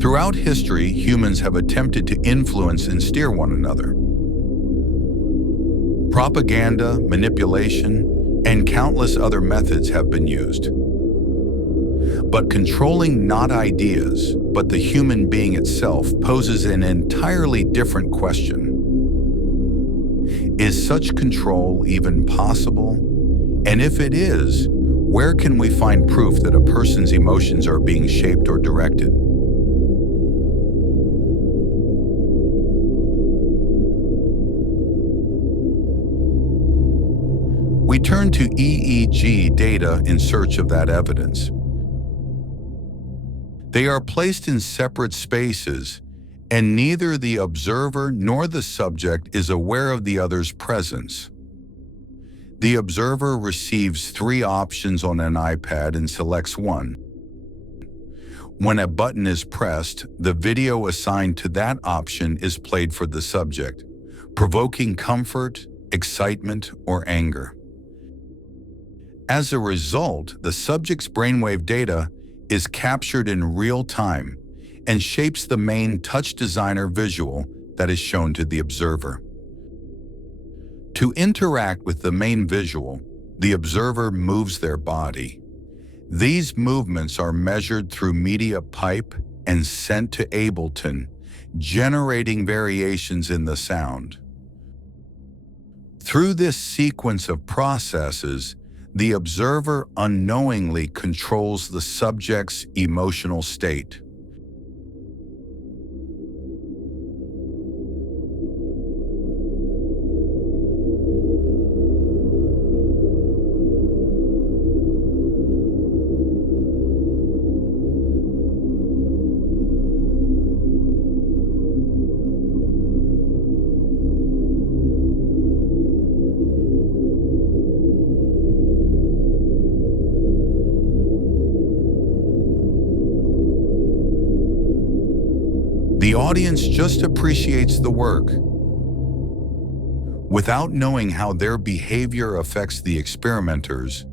Throughout history, humans have attempted to influence and steer one another. Propaganda, manipulation, and countless other methods have been used. But controlling not ideas, but the human being itself poses an entirely different question. Is such control even possible? And if it is, where can we find proof that a person's emotions are being shaped or directed? We turn to EEG data in search of that evidence. They are placed in separate spaces, and neither the observer nor the subject is aware of the other's presence. The observer receives 3 options on an iPad and selects one. When a button is pressed, the video assigned to that option is played for the subject, provoking comfort, excitement, or anger. As a result, the subject's brainwave data is captured in real time and shapes the main touch designer visual that is shown to the observer. To interact with the main visual, the observer moves their body. These movements are measured through media pipe and sent to Ableton, generating variations in the sound. Through this sequence of processes, the observer unknowingly controls the subject's emotional state. The audience just appreciates the work, without knowing how their behavior affects the experimenters.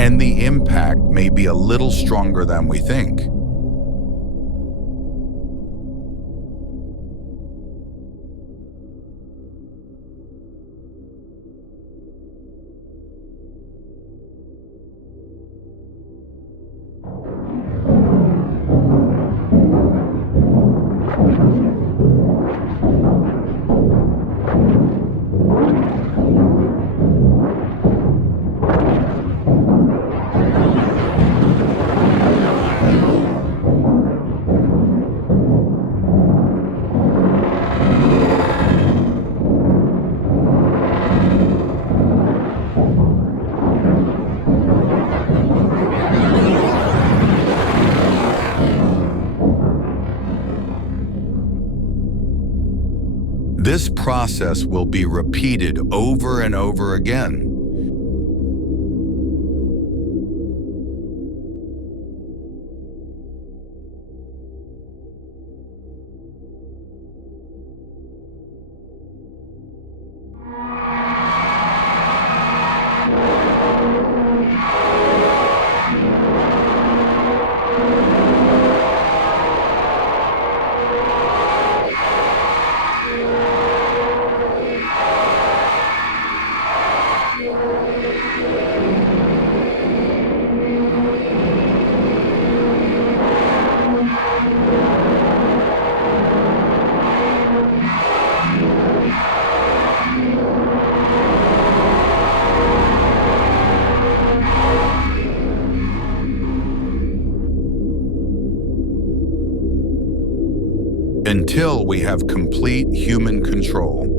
And the impact may be a little stronger than we think. This process will be repeated over and over again. until we have complete human control.